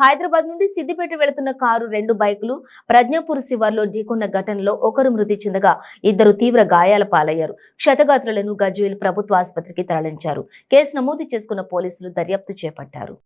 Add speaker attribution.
Speaker 1: హైదరాబాద్ నుండి సిద్దిపేట వెళుతున్న కారు రెండు బైకులు ప్రజ్ఞాపూర్ శివార్లో ఢీకొన్న ఘటనలో ఒకరు మృతి చెందగా ఇద్దరు తీవ్ర గాయాల పాలయ్యారు. క్షతగాత్రులను గజ్వేల్ ప్రభుత్వ ఆసుపత్రికి తరలించారు. కేసు నమోదు చేసుకున్న పోలీసులు దర్యాప్తు చేపట్టారు.